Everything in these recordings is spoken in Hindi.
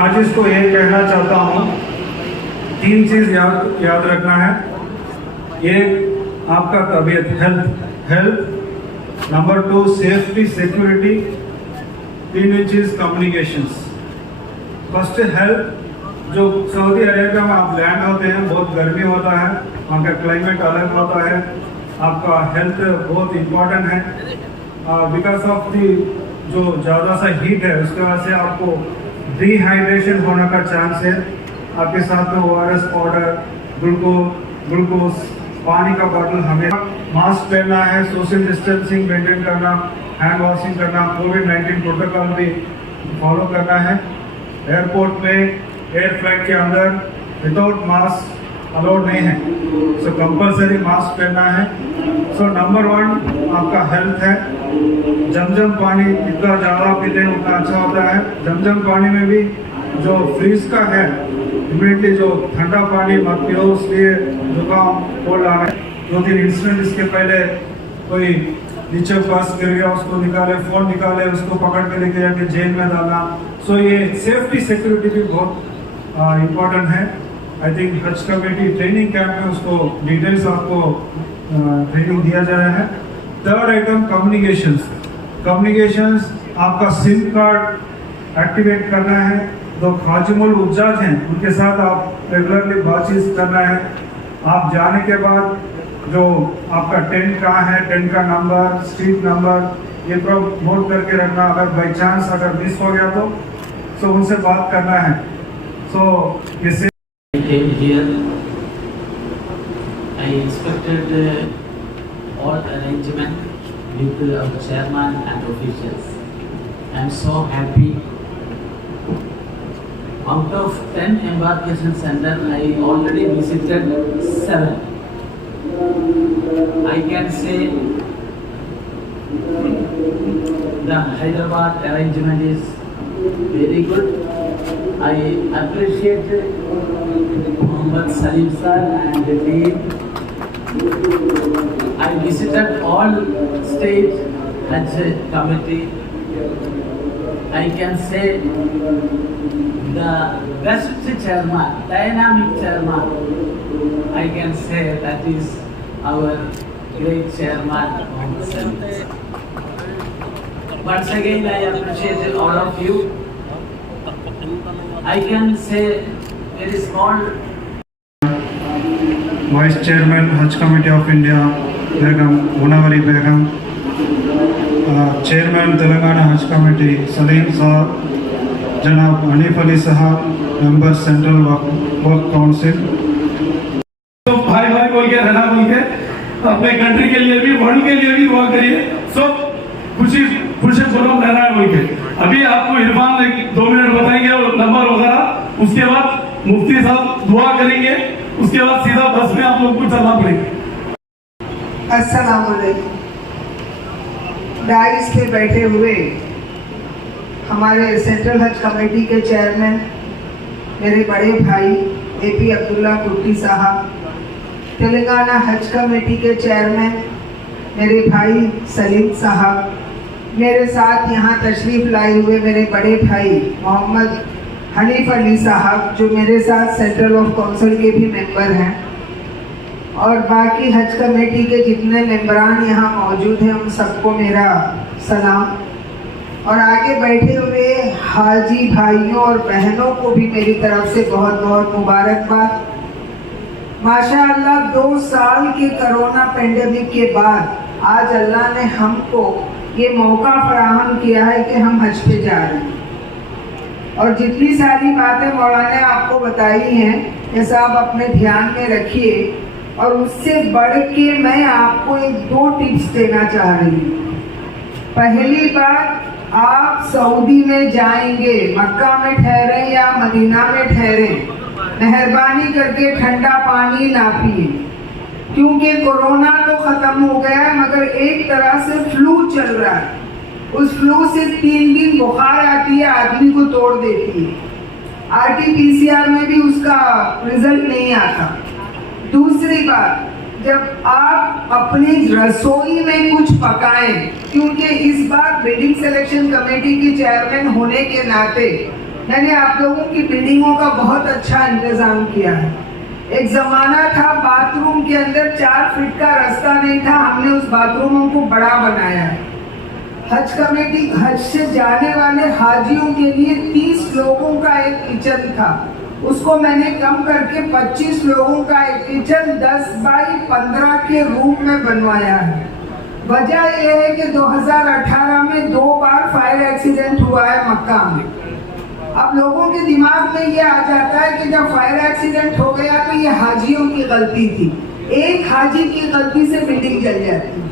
आज इसको ये कहना चाहता हूँ, तीन चीज याद रखना है। ये आपका तबीयत, हेल्थ, नंबर 2 सेफ्टी सिक्योरिटी, 3 चीज कम्युनिकेशंस। First health. जो सऊदी अरेबिया में आप लैंड होते हैं, बहुत गर्मी होता है, वहाँ का क्लाइमेट अलग होता है, आपका हेल्थ बहुत इम्पोर्टेंट है। बिकॉज ऑफ दी जो ज़्यादा सा हीट है उसके वजह से आपको डिहाइड्रेशन होने का चांस है। आपके साथ में ORS पाउडर, ग्लूकोज, पानी का बॉटल, हमें मास्क पहनना है, सोशल डिस्टेंसिंग मेंटेन करना, हैंड वॉशिंग करना, कोविड-19 प्रोटोकॉल भी फॉलो करना है। एयरपोर्ट में, एयर फ्लाइट के अंदर विदाउट मास्क अलाउड नहीं है, सो कंपलसरी मास्क पहनना है। सो नंबर 1 आपका हेल्थ है। जमजम पानी जितना ज़्यादा पीते हैं उतना अच्छा होता है। जमजम पानी में भी जो फ्रीज का है, इमीडिएटली जो ठंडा पानी मत पियो, उसलिए जुकाम कोल्ड आना है। 2-3 इंसिडेंट इसके पहले, कोई नीचे पर्स गिर गया, उसको निकाले, फ़ोन निकाले, उसको पकड़ के लेके जाके जेल में डालना। सो ये सेफ्टी सिक्योरिटी भी बहुत इम्पोर्टेंट है। आई थिंक हज कमेटी ट्रेनिंग कैंप में उसको डिटेल्स आपको ट्रेनिंग दिया जा रहा है। Third item communications. आपका सिम कार्ड एक्टिवेट करना है। जो खाजिमुल उज्जाज हैं उनके साथ आप रेगुलरली बातचीत करना है। आप जाने के बाद जो आपका टेंट कहाँ है, टेंट का नंबर, स्ट्रीट नंबर, ये सब नोट करके रखना। अगर बाई चांस अगर मिस हो गया तो उनसे बात करना है। सो इससे I came here, I inspected all arrangement with our chairman and officials. I am so happy. Out of 10 embarkation centers, I already visited 7. I can say the Hyderabad arrangement is very good. I appreciate Muhammad Salim sir and the team. I visited all state Hajj committee. I can say the best chairman, dynamic chairman. I can say that is our great chairman Muhammad Salim sir. Once again, I appreciate all of you. I can say very small. Vice chairman Haj committee of India Begum Munawari Begum, chairman Telangana Haj committee Salim साहब, जनाब हनीफ अली साहब, मेंबर सेंट्रल वर्क काउंसिल। तो भाई भाई बोल के रहना, बोल के अपने कंट्री के लिए भी, वर्ल्ड के लिए भी दुआ करिए। सब खुशी पूर्वक रहना है बोल के। अभी आपको इरफान 2 मिनट बताएंगे और नंबर वगैरह, उसके बाद मुफ्ती साहब दुआ करेंगे, उसके बाद सीधा बस में आप लोग को चलना पड़ेगा। अस्सलाम वालेकुम। डाइस पे बैठे हुए हमारे सेंट्रल हज कमेटी के चेयरमैन मेरे बड़े भाई AP अब्दुल्ला कुट्टी साहब, तेलंगाना हज कमेटी के चेयरमैन मेरे भाई सलीम साहब, मेरे साथ यहाँ तशरीफ़ लाए हुए मेरे बड़े भाई मोहम्मद हनीफ अली साहब, जो मेरे साथ सेंट्रल ऑफ काउंसिल के भी मेंबर हैं, और बाकी हज कमेटी के जितने मेंबरान यहाँ मौजूद हैं उन सबको मेरा सलाम। और आगे बैठे हुए हाजी भाइयों और बहनों को भी मेरी तरफ से बहुत बहुत मुबारकबाद। माशाअल्लाह 2 साल के कोरोना पेंडेमिक के बाद आज अल्लाह ने हमको ये मौका फराहम किया है कि हम हज पे जा रहे हैं। और जितनी सारी बातें मौलाना ने आपको बताई हैं ये सब अपने ध्यान में रखिए। और उससे बढ़ के मैं आपको 2 टिप्स देना चाह रही हूँ। पहली बात, आप सऊदी में जाएंगे, मक्का में ठहरे या मदीना में ठहरे, मेहरबानी करके ठंडा पानी ना पिए, क्योंकि कोरोना तो ख़त्म हो गया है मगर एक तरह से फ्लू चल रहा है। उस फ्लू से 3 दिन बुखार आती है, आदमी को तोड़ देती है। RT-PCR में भी उसका रिजल्ट नहीं आता। दूसरी बात, जब आप अपनी रसोई में कुछ पकाएं, क्योंकि इस बार बिल्डिंग सिलेक्शन कमेटी के चेयरमैन होने के नाते मैंने आप लोगों की बिल्डिंगों का बहुत अच्छा इंतजाम किया है। एक जमाना था बाथरूम के अंदर 4 फीट का रास्ता नहीं था, हमने उस बाथरूमों को बड़ा बनाया है। हज कमेटी हज से जाने वाले हाजियों के लिए 30 लोगों का एक किचन था, उसको मैंने कम करके 25 लोगों का एक किचन 10 बाई 15 के रूप में बनवाया है। वजह यह है कि 2018 में 2 बार फायर एक्सीडेंट हुआ है मक्का में। अब लोगों के दिमाग में ये आ जाता है कि जब फायर एक्सीडेंट हो गया तो ये हाजियों की गलती थी, एक हाजी की गलती से बिल्डिंग जल जाती।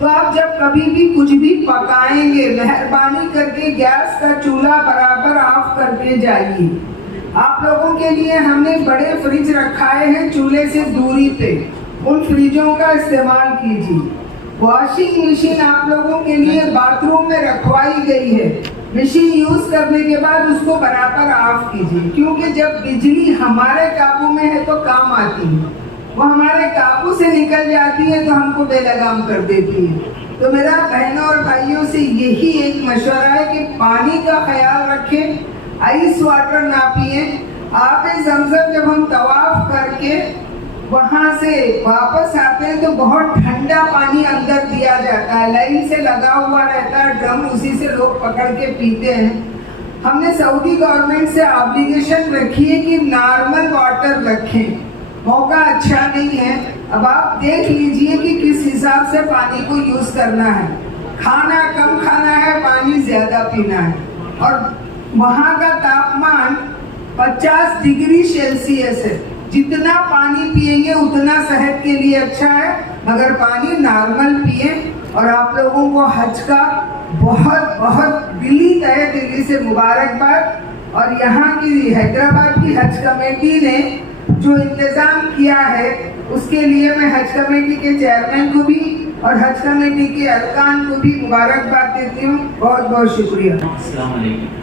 तो आप जब कभी भी कुछ भी पकाएंगे, मेहरबानी करके गैस का चूल्हा बराबर ऑफ करके जाइए। आप लोगों के लिए हमने बड़े फ्रिज रखाए हैं चूल्हे से दूरी पे, उन फ्रिजों का इस्तेमाल कीजिए। वॉशिंग मशीन आप लोगों के लिए बाथरूम में रखवाई गई है, मशीन यूज करने के बाद उसको बराबर ऑफ कीजिए, क्योंकि जब बिजली हमारे काबू में है तो काम आती है, वो हमारे काबू से निकल जाती है तो हमको बेलगाम कर देती है। तो मेरा बहनों और भाइयों से यही एक मशवरा है कि पानी का ख्याल रखें, आइस वाटर ना पिए। आप ज़मज़म जब हम तवाफ करके वहाँ से वापस आते हैं तो बहुत ठंडा पानी अंदर दिया जाता है, लाइन से लगा हुआ रहता है ड्रम, उसी से लोग पकड़ के पीते हैं। हमने सऊदी गवर्नमेंट से ऑब्लिगेशन रखी है कि नॉर्मल वाटर रखें, मौका अच्छा नहीं है। अब आप देख लीजिए कि किस हिसाब से पानी को यूज करना है, खाना कम खाना है, पानी ज्यादा पीना है। और वहाँ का तापमान 50 डिग्री सेल्सियस है, जितना पानी पिएंगे उतना सेहत के लिए अच्छा है, मगर पानी नॉर्मल पिए। और आप लोगों को हज का बहुत बहुत दिली तहे दिल्ली से मुबारकबाद। और यहाँ की हैदराबाद की हज कमेटी ने जो इंतजाम किया है उसके लिए मैं हज कमेटी के चेयरमैन को भी और हज कमेटी के अरकान को भी मुबारकबाद देती हूँ। बहुत बहुत शुक्रिया। अस्सलाम वालेकुम।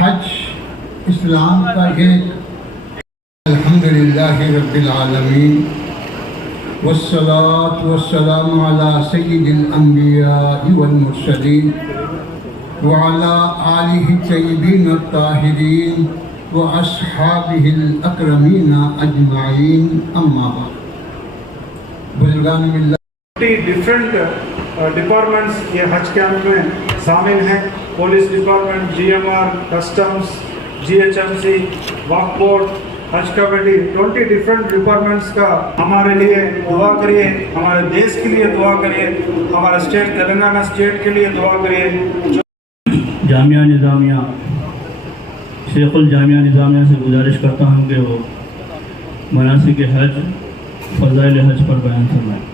हज इस्लाम का एक अल्हम्दुलिल्लाह रब्बिल आलमीन वस्सलातु वस्सलामु अला सय्यिदिल अंबिया वल मुरसलीन व अला आलिहि तय्यिबीन अत्ताहिरीन व अस्हाबिहिल अकरमीन अजमाइन अम्मा बाद बुजुर्गान मिल्लत डिफरेंट डिपार्टमेंट्स ये हज कैंप में शामिल हैं। Police department, GMR, customs, GHMC, Waqf board, Haj committee, 20 different departments का हमारे लिए दुआ करिए, हमारे देश के लिए दुआ करिए, हमारे स्टेट तेलंगाना स्टेट के लिए दुआ करिए। जामिया निज़ामिया शेखुल जामिया निज़ामिया से गुजारिश करता हूँ कि वो मनासिक हज, फ़ज़ाइल हज पर बयान फरमाएं।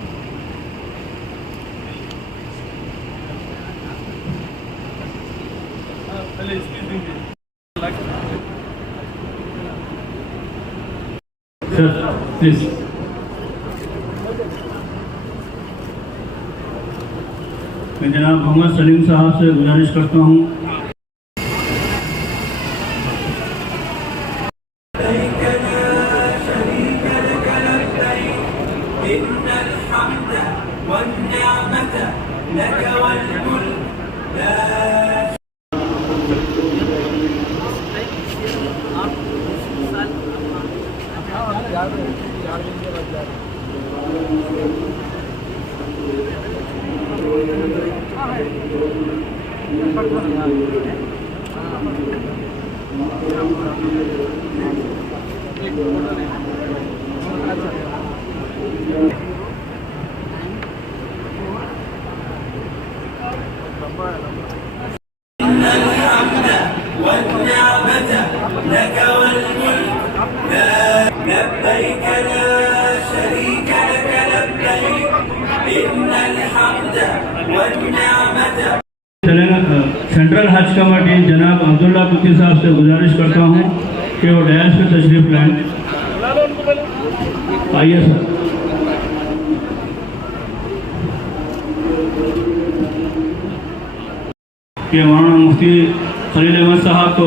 प्लीज मैं जनाब मोहम्मद सलीम साहब से गुजारिश करता हूँ सेंट्रल हज कमेटी जनाब अब्दुल्ला कुकी साहब से गुजारिश करता हूँ कि वो डयास पे तशरीफ लाएं। आइए सर। कि मौलाना मुफ्ती खलील अहमद साहब को